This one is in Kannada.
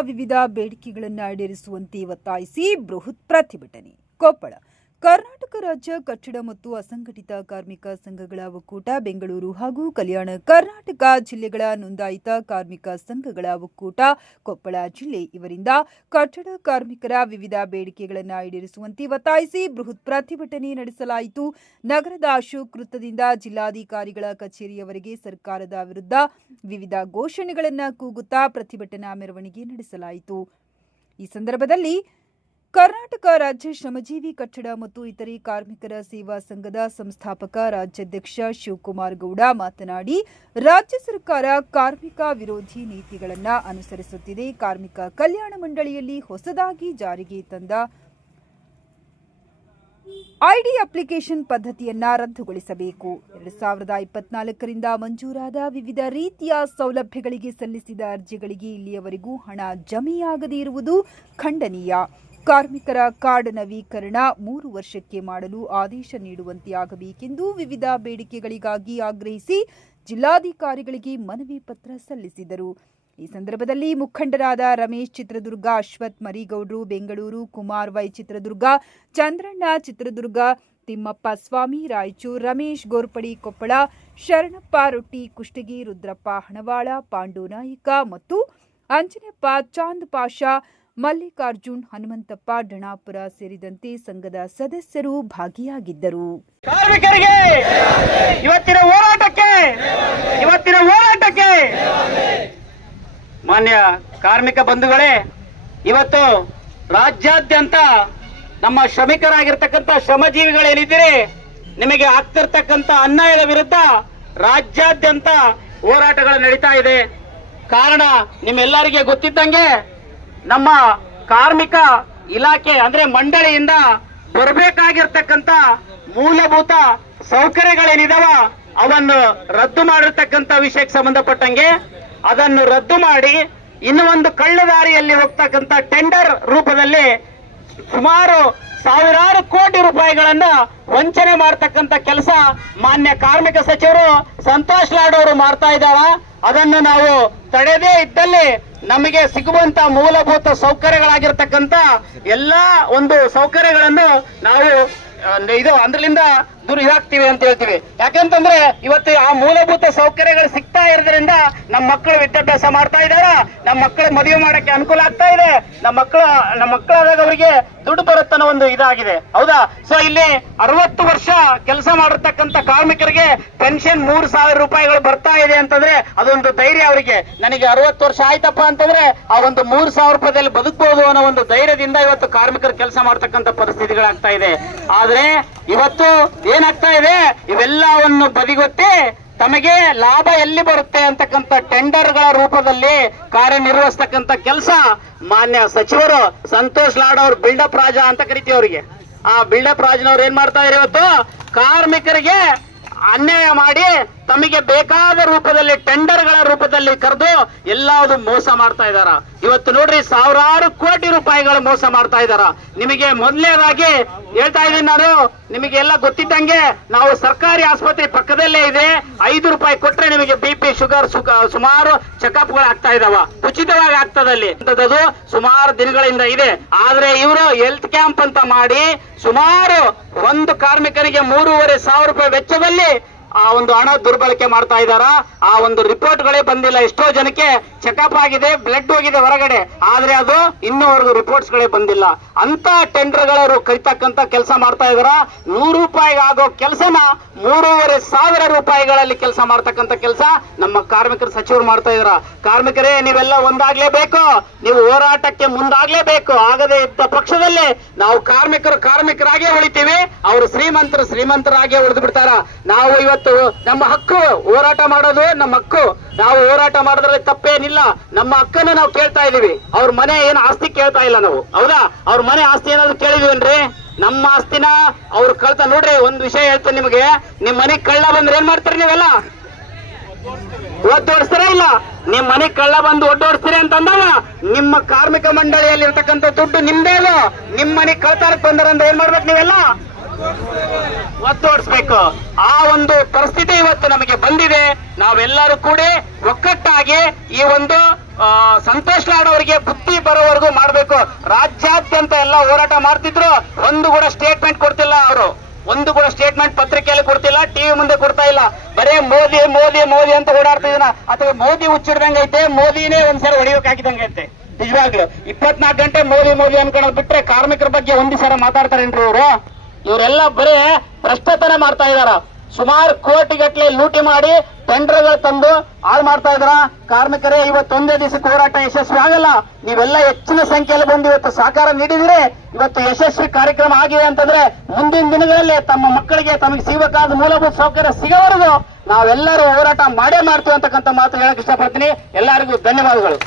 ವಿವಿಧ ಬೇಡಿಕೆಗಳನ್ನು ಈಡೇರಿಸುವಂತೆ ಒತ್ತಾಯಿಸಿ ಬೃಹತ್ ಪ್ರತಿಭಟನೆ ಕೊಪ್ಪಳ. ಕರ್ನಾಟಕ ರಾಜ್ಯ ಕಟ್ಟಡ ಮತ್ತು ಅಸಂಘಟಿತ ಕಾರ್ಮಿಕ ಸಂಘಗಳ ಒಕ್ಕೂಟ ಬೆಂಗಳೂರು ಹಾಗೂ ಕಲ್ಯಾಣ ಕರ್ನಾಟಕ ಜಿಲ್ಲೆಗಳ ನೋಂದಾಯಿತ ಕಾರ್ಮಿಕ ಸಂಘಗಳ ಒಕ್ಕೂಟ ಕೊಪ್ಪಳ ಜಿಲ್ಲೆ. ಇವರಿಂದ ಕಟ್ಟಡ ಕಾರ್ಮಿಕರ ವಿವಿಧ ಬೇಡಿಕೆಗಳನ್ನು ಈಡೇರಿಸುವಂತೆ ಒತ್ತಾಯಿಸಿ ಬೃಹತ್ ಪ್ರತಿಭಟನೆ ನಡೆಸಲಾಯಿತು. ನಗರದ ಅಶೋಕ್ ವೃತ್ತದಿಂದ ಜಿಲ್ಲಾಧಿಕಾರಿಗಳ ಕಚೇರಿಯವರೆಗೆ ಸರ್ಕಾರದ ವಿರುದ್ಧ ವಿವಿಧ ಘೋಷಣೆಗಳನ್ನು ಕೂಗುತ್ತಾ ಪ್ರತಿಭಟನಾ ಮೆರವಣಿಗೆ ನಡೆಸಲಾಯಿತು. ಈ ಸಂದರ್ಭದಲ್ಲಿ ಕರ್ನಾಟಕ ರಾಜ್ಯ ಶ್ರಮಜೀವಿ ಕಟ್ಟಡ ಮತ್ತು ಇತರೆ ಕಾರ್ಮಿಕರ ಸೇವಾ ಸಂಘದ ಸಂಸ್ಥಾಪಕ ರಾಜ್ಯಾಧ್ಯಕ್ಷ ಶಿವಕುಮಾರ್ ಗೌಡ ಮಾತನಾಡಿ, ರಾಜ್ಯ ಸರ್ಕಾರ ಕಾರ್ಮಿಕ ವಿರೋಧಿ ನೀತಿಗಳನ್ನು ಅನುಸರಿಸುತ್ತಿದೆ. ಕಾರ್ಮಿಕ ಕಲ್ಯಾಣ ಮಂಡಳಿಯಲ್ಲಿ ಹೊಸದಾಗಿ ಜಾರಿಗೆ ತಂದ ಐಡಿ ಅಪ್ಲಿಕೇಶನ್ ಪದ್ಧತಿಯನ್ನ ರದ್ದುಗೊಳಿಸಬೇಕು. ಎರಡು ಸಾವಿರದ ಇಪ್ಪತ್ನಾಲ್ಕರಿಂದ ಮಂಜೂರಾದ ವಿವಿಧ ರೀತಿಯ ಸೌಲಭ್ಯಗಳಿಗೆ ಸಲ್ಲಿಸಿದ ಅರ್ಜಿಗಳಿಗೆ ಇಲ್ಲಿಯವರೆಗೂ ಹಣ ಜಮೆಯಾಗದೇ ಇರುವುದು ಖಂಡನೀಯ. ಕಾರ್ಮಿಕರ ಕಾರ್ಡ್ ನವೀಕರಣ ಮೂರು ವರ್ಷಕ್ಕೆ ಮಾಡಲು ಆದೇಶ ನೀಡುವಂತೆ ಆಗಬೇಕೆಂದು ವಿವಿಧ ಬೇಡಿಕೆಗಳಿಗಾಗಿ ಆಗ್ರಹಿಸಿ ಜಿಲ್ಲಾಧಿಕಾರಿಗಳಿಗೆ ಮನವಿ ಪತ್ರ ಸಲ್ಲಿಸಿದರು. ಈ ಸಂದರ್ಭದಲ್ಲಿ ಮುಖಂಡರಾದ ರಮೇಶ್ ಚಿತ್ರದುರ್ಗ, ಅಶ್ವಥ್ ಮರಿಗೌಡ್ರು, ಬೆಂಗಳೂರು ಕುಮಾರ್ ವೈ ಚಿತ್ರದುರ್ಗ, ಚಂದ್ರಣ್ಣ ಚಿತ್ರದುರ್ಗ, ತಿಮ್ಮಪ್ಪ ಸ್ವಾಮಿ, ರಾಯಚೂರು ರಮೇಶ್ ಗೋರ್ಪಡಿ ಕೊಪ್ಪಳ, ಶರಣಪ್ಪ ರೊಟ್ಟಿ, ಕುಷ್ಟಗಿ, ರುದ್ರಪ್ಪ ಹಣವಾಳ, ಪಾಂಡು ನಾಯಿಕ ಮತ್ತು ಅಂಜನಪ್ಪ ಚಾಂದ್ ಪಾಷಾ ಮಲ್ಲಿಕಾರ್ಜುನ್, ಹನುಮಂತಪ್ಪ, ಡಣಾಪುರ ಸೇರಿದಂತೆ ಸಂಘದ ಸದಸ್ಯರು ಭಾಗಿಯಾಗಿದ್ದರು. ಕಾರ್ಮಿಕರಿಗೆ ಇವತ್ತಿನ ಹೋರಾಟಕ್ಕೆ ಇವತ್ತಿನ ಹೋರಾಟಕ್ಕೆ ಮಾನ್ಯ ಕಾರ್ಮಿಕ ಬಂಧುಗಳೇ, ಇವತ್ತು ರಾಜ್ಯಾದ್ಯಂತ ನಮ್ಮ ಶ್ರಮಿಕರಾಗಿರ್ತಕ್ಕಂಥ ಶ್ರಮಜೀವಿಗಳೇನಿದ್ದೀರಿ, ನಿಮಗೆ ಆಗ್ತಿರ್ತಕ್ಕಂಥ ಅನ್ಯಾಯದ ವಿರುದ್ಧ ರಾಜ್ಯಾದ್ಯಂತ ಹೋರಾಟಗಳು ನಡೀತಾ ಇದೆ. ಕಾರಣ ನಿಮ್ಮೆಲ್ಲರಿಗೆ ಗೊತ್ತಿದ್ದಂಗೆ ನಮ್ಮ ಕಾರ್ಮಿಕ ಇಲಾಖೆ, ಅಂದ್ರೆ ಮಂಡಳಿಯಿಂದ ಬರಬೇಕಾಗಿರ್ತಕ್ಕಂತ ಮೂಲಭೂತ ಸೌಕರ್ಯಗಳೇನಿದಾವ, ಅವನ್ನು ರದ್ದು ಮಾಡಿರ್ತಕ್ಕಂಥ ವಿಷಯಕ್ಕೆ ಸಂಬಂಧಪಟ್ಟಂಗೆ ಅದನ್ನು ರದ್ದು ಮಾಡಿ, ಇನ್ನು ಒಂದು ಕಳ್ಳದಾರಿಯಲ್ಲಿ ಹೋಗ್ತಕ್ಕಂಥ ಟೆಂಡರ್ ರೂಪದಲ್ಲಿ ಸುಮಾರು ಸಾವಿರಾರು ಕೋಟಿ ರೂಪಾಯಿಗಳನ್ನ ವಂಚನೆ ಮಾಡ್ತಕ್ಕಂಥ ಕೆಲಸ ಮಾನ್ಯ ಕಾರ್ಮಿಕ ಸಚಿವರು ಸಂತೋಷ್ ಲಾಡ್ ಅವರು ಮಾಡ್ತಾ ಇದ್ದಾರ. ಅದನ್ನು ನಾವು ತಡೆದೇ ಇದ್ದಲ್ಲಿ ನಮಗೆ ಸಿಗುವಂತ ಮೂಲಭೂತ ಸೌಕರ್ಯಗಳಾಗಿರ್ತಕ್ಕಂಥ ಎಲ್ಲಾ ಒಂದು ಸೌಕರ್ಯಗಳನ್ನು ನಾವು ಇದು ಅಂದ್ರಲಿಂದ ದೂರ ಇದಾಗ್ತೀವಿ ಅಂತ ಹೇಳ್ತೀವಿ. ಯಾಕಂತಂದ್ರೆ ಇವತ್ತು ಆ ಮೂಲಭೂತ ಸೌಕರ್ಯಗಳು ಸಿಗ್ತಾ ಇರೋದ್ರಿಂದ ನಮ್ಮ ಮಕ್ಕಳು ವಿದ್ಯಾಭ್ಯಾಸ ಮಾಡ್ತಾ ಇದಾರ, ನಮ್ಮ ಮಕ್ಕಳು ಮದುವೆ ಮಾಡಕ್ಕೆ ಅನುಕೂಲ ಆಗ್ತಾ ಇದೆ, ನಮ್ಮ ಮಕ್ಕಳು, ನಮ್ಮ ಮಕ್ಕಳಾದಾಗ ಅವರಿಗೆ ದುಡ್ಡು ಬರುತ್ತನ್ನೋ ಒಂದು ಇದಾಗಿದೆ. ಹೌದಾ? ಸೊ ಇಲ್ಲಿ ಅರವತ್ತು ವರ್ಷ ಕೆಲಸ ಮಾಡಿರ್ತಕ್ಕಂಥ ಕಾರ್ಮಿಕರಿಗೆ ಪೆನ್ಷನ್ ಮೂರು ಸಾವಿರ ರೂಪಾಯಿಗಳು ಬರ್ತಾ ಇದೆ ಅಂತಂದ್ರೆ ಅದೊಂದು ಧೈರ್ಯ ಅವರಿಗೆ. ನನಗೆ ಅರವತ್ತು ವರ್ಷ ಆಯ್ತಪ್ಪ ಅಂತಂದ್ರೆ ಆ ಒಂದು ಮೂರು ಸಾವಿರ ರೂಪಾಯಿದಲ್ಲಿ ಬದುಕಬಹುದು ಅನ್ನೋ ಒಂದು ಧೈರ್ಯದಿಂದ ಇವತ್ತು ಕಾರ್ಮಿಕರು ಕೆಲಸ ಮಾಡ್ತಕ್ಕಂಥ ಪರಿಸ್ಥಿತಿಗಳಾಗ್ತಾ ಇದೆ. ಆದ್ರೆ ಇವತ್ತು ಏನಾಗ್ತಾ ಇದೆ? ಇವೆಲ್ಲವನ್ನು ಬದಿಗೊತ್ತಿ ತಮಗೆ ಲಾಭ ಎಲ್ಲಿ ಬರುತ್ತೆ ಅಂತಕ್ಕಂಥ ಟೆಂಡರ್ಗಳ ರೂಪದಲ್ಲಿ ಕಾರ್ಯನಿರ್ವಹಿಸ್ತಕ್ಕಂಥ ಕೆಲಸ ಮಾನ್ಯ ಸಚಿವರು ಸಂತೋಷ್ ಲಾಡ್ ಅವ್ರು ಬಿಲ್ಡಪ್ ರಾಜ ಅಂತ ಕರಿತೀವಿ ಅವರಿಗೆ. ಆ ಬಿಲ್ಡಪ್ ರಾಜನವ್ರು ಏನ್ ಮಾಡ್ತಾ ಇದಾರೆ ಇವತ್ತು? ಕಾರ್ಮಿಕರಿಗೆ ಅನ್ಯಾಯ ಮಾಡಿ ತಮಗೆ ಬೇಕಾದ ರೂಪದಲ್ಲಿ ಟೆಂಡರ್ಗಳ ರೂಪದಲ್ಲಿ ಕರೆದು ಎಲ್ಲಾದು ಮೋಸ ಮಾಡ್ತಾ ಇದಾರ ಇವತ್ತು ನೋಡ್ರಿ ಸಾವಿರಾರು ಕೋಟಿ ರೂಪಾಯಿಗಳು ಮೋಸ ಮಾಡ್ತಾ ಇದಾರ ನಿಮಗೆ ಮೊದಲನೇದಾಗಿ ಹೇಳ್ತಾ ಇದ್ದೀನಿ ನಾನು, ನಿಮಗೆ ಎಲ್ಲ ಗೊತ್ತಿದ್ದಂಗೆ ನಾವು ಸರ್ಕಾರಿ ಆಸ್ಪತ್ರೆ ಪಕ್ಕದಲ್ಲೇ ಇದೆ. ಐದು ರೂಪಾಯಿ ಕೊಟ್ರೆ ನಿಮಗೆ ಬಿ ಪಿ ಶುಗರ್ ಸುಮಾರು ಚೆಕಪ್ಗಳು ಆಗ್ತಾ ಇದಾವ ಉಚಿತವಾಗಿ ಆಗ್ತದಲ್ಲಿ ಅಂತದ್ದು ಸುಮಾರು ದಿನಗಳಿಂದ ಇದೆ. ಆದ್ರೆ ಇವರು ಹೆಲ್ತ್ ಕ್ಯಾಂಪ್ ಅಂತ ಮಾಡಿ ಸುಮಾರು ಒಂದು ಕಾರ್ಮಿಕರಿಗೆ ಮೂರುವರೆ ಸಾವಿರ ರೂಪಾಯಿ ವೆಚ್ಚದಲ್ಲಿ ಆ ಒಂದು ಹಣ ದುರ್ಬಳಕೆ ಮಾಡ್ತಾ ಇದಾರ ಆ ಒಂದು ರಿಪೋರ್ಟ್ಗಳೇ ಬಂದಿಲ್ಲ. ಎಷ್ಟೋ ಜನಕ್ಕೆ ಚೆಕಪ್ ಆಗಿದೆ ಬ್ಲಡ್ ಹೋಗಿದೆ ಹೊರಗಡೆ. ಆದ್ರೆ ಅದು ಇನ್ನೂವರೆಗೂ ರಿಪೋರ್ಟ್ಸ್ ಗಳೇ ಬಂದಿಲ್ಲ. ಅಂತ ಟೆಂಡರ್ಗಳು ಕರಿತಕ್ಕಂತ ಕೆಲಸ ಮಾಡ್ತಾ ಇದಾರ ನೂರು ರೂಪಾಯಿಗೆ ಆಗೋ ಕೆಲಸನ ಮೂರುವರೆ ಸಾವಿರ ರೂಪಾಯಿಗಳಲ್ಲಿ ಕೆಲಸ ಮಾಡ್ತಕ್ಕಂತ ಕೆಲಸ ನಮ್ಮ ಕಾರ್ಮಿಕರು ಸಚಿವರು ಮಾಡ್ತಾ ಇದಾರ ಕಾರ್ಮಿಕರೇ, ನೀವೆಲ್ಲ ಒಂದಾಗ್ಲೇಬೇಕು. ನೀವು ಹೋರಾಟಕ್ಕೆ ಮುಂದಾಗ್ಲೇಬೇಕು. ಆಗದೆ ಇದ್ದ ಪಕ್ಷದಲ್ಲಿ ನಾವು ಕಾರ್ಮಿಕರು ಕಾರ್ಮಿಕರಾಗೇ ಉಳಿತೀವಿ. ಅವರು ಶ್ರೀಮಂತರು ಶ್ರೀಮಂತರಾಗೇ ಉಳಿದು ಬಿಡ್ತಾರ? ನಾವು ಇವತ್ತು ನಮ್ಮ ಹಕ್ಕು, ಹೋರಾಟ ಮಾಡೋದು ನಮ್ಮ ಹಕ್ಕು. ನಾವು ಹೋರಾಟ ಮಾಡೋದ್ರಲ್ಲಿ ತಪ್ಪೇನಿಲ್ಲ. ನಮ್ಮ ಹಕ್ಕನ್ನು ನಾವು ಕೇಳ್ತಾ ಇದೀವಿ ಅವ್ರ ಮನೆ ಏನು ಆಸ್ತಿ ಕೇಳ್ತಾ ಇಲ್ಲ ನಾವು. ಹೌದಾ? ಅವ್ರ ಮನೆ ಆಸ್ತಿ ಏನಾದ್ರು ಕೇಳಿದ್ವೇನ್ರಿ ನಮ್ಮ ಆಸ್ತಿನ ಅವ್ರು ಕಳ್ತ, ನೋಡ್ರಿ, ಒಂದ್ ವಿಷಯ ಹೇಳ್ತೇನೆ ನಿಮಗೆ. ನಿಮ್ ಮನೆ ಕಳ್ಳ ಬಂದ್ರೆ ಏನ್ ಮಾಡ್ತೀರಿ ನೀವೆಲ್ಲ? ಒದ್ದೋಡ್ಸ್ತಾರ ಇಲ್ಲ? ನಿಮ್ ಮನೆ ಕಳ್ಳ ಬಂದು ಒಡ್ಡೋಡ್ಸ್ತೀರಿ ಅಂತಂದಾಗ, ನಿಮ್ಮ ಕಾರ್ಮಿಕ ಮಂಡಳಿಯಲ್ಲಿ ಇರ್ತಕ್ಕಂಥ ದುಡ್ಡು ನಿಮ್ದೇ ನಿಮ್ ಮನೆಗ್ ಕಳ್ತಾರಕ್ ಬಂದ್ರಂದ್ರೆ ಏನ್ ಮಾಡ್ಬೇಕು ನೀವೆಲ್ಲ? ಒತ್ತೋಡಿಸ್ಬೇಕು. ಆ ಒಂದು ಪರಿಸ್ಥಿತಿ ಇವತ್ತು ನಮಗೆ ಬಂದಿದೆ. ನಾವೆಲ್ಲರೂ ಕೂಡ ಒಕ್ಕಟ್ಟಾಗಿ ಈ ಒಂದು ಸಂತೋಷ್ ಲಾಡ್ ಬುದ್ಧಿ ಬರೋವರೆಗೂ ಮಾಡ್ಬೇಕು. ರಾಜ್ಯಾದ್ಯಂತ ಎಲ್ಲ ಹೋರಾಟ ಮಾಡ್ತಿದ್ರು. ಒಂದು ಕೂಡ ಸ್ಟೇಟ್ಮೆಂಟ್ ಕೊಡ್ತಿಲ್ಲ ಅವರು. ಒಂದು ಕೂಡ ಸ್ಟೇಟ್ಮೆಂಟ್ ಪತ್ರಿಕೆಯಲ್ಲಿ ಕೊಡ್ತಿಲ್ಲ ಟಿವಿ ಮುಂದೆ ಕೊಡ್ತಾ ಇಲ್ಲ. ಬರೇ ಮೋದಿ ಮೋದಿ ಮೋದಿ ಅಂತ ಓಡಾಡ್ತಿದ್ದಾನ ಅಥವಾ ಮೋದಿ ಹುಚ್ಚಿಡ್ದಂಗೆ ಐತೆ, ಮೋದಿನೇ ಒಂದ್ಸರಿ ಹೊಡಿಯೋಕಾಗಿದಂಗೆ ಐತೆ. ನಿಜವಾಗ್ಲು. ಇಪ್ಪತ್ನಾಲ್ಕು ಗಂಟೆ ಮೋದಿ ಮೋದಿ ಅನ್ಕೊಳ್ಳೋದು ಬಿಟ್ರೆ ಕಾರ್ಮಿಕರ ಬಗ್ಗೆ ಒಂದ್ ಸಲ ಮಾತಾಡ್ತಾರೇನ್ರಿ ಇವರು ಇವರೆಲ್ಲ ಬರೀ ಭ್ರಷ್ಟತನ ಮಾಡ್ತಾ ಇದಾರ. ಸುಮಾರು ಕೋಟಿಗಟ್ಟಲೆ ಲೂಟಿ ಮಾಡಿ ಟೆಂಡರ್ಗಳು ತಂದು ಹಾಳು ಮಾಡ್ತಾ ಇದ್ರ. ಕಾರ್ಮಿಕರೇ, ಇವತ್ತೊಂದೇ ದಿವಸಕ್ಕೆ ಹೋರಾಟ ಯಶಸ್ವಿ ಆಗಲ್ಲ. ನೀವೆಲ್ಲ ಹೆಚ್ಚಿನ ಸಂಖ್ಯೆಯಲ್ಲಿ ಬಂದು ಇವತ್ತು ಸಹಕಾರ ನೀಡಿದ್ರೆ. ಇವತ್ತು ಯಶಸ್ವಿ ಕಾರ್ಯಕ್ರಮ ಆಗಿದೆ ಅಂತಂದ್ರೆ ಮುಂದಿನ ದಿನಗಳಲ್ಲಿ ತಮ್ಮ ಮಕ್ಕಳಿಗೆ ತಮಗೆ ಸಿಗಬೇಕಾದ ಮೂಲಭೂತ ಸೌಕರ್ಯ ಸಿಗವರೆಗೂ ನಾವೆಲ್ಲರೂ ಹೋರಾಟ ಮಾಡೇ ಮಾಡ್ತೀವಿ ಅಂತಕ್ಕಂಥ ಮಾತು ಹೇಳಕ್ ಇಷ್ಟಪಡ್ತೀನಿ. ಎಲ್ಲರಿಗೂ ಧನ್ಯವಾದಗಳು.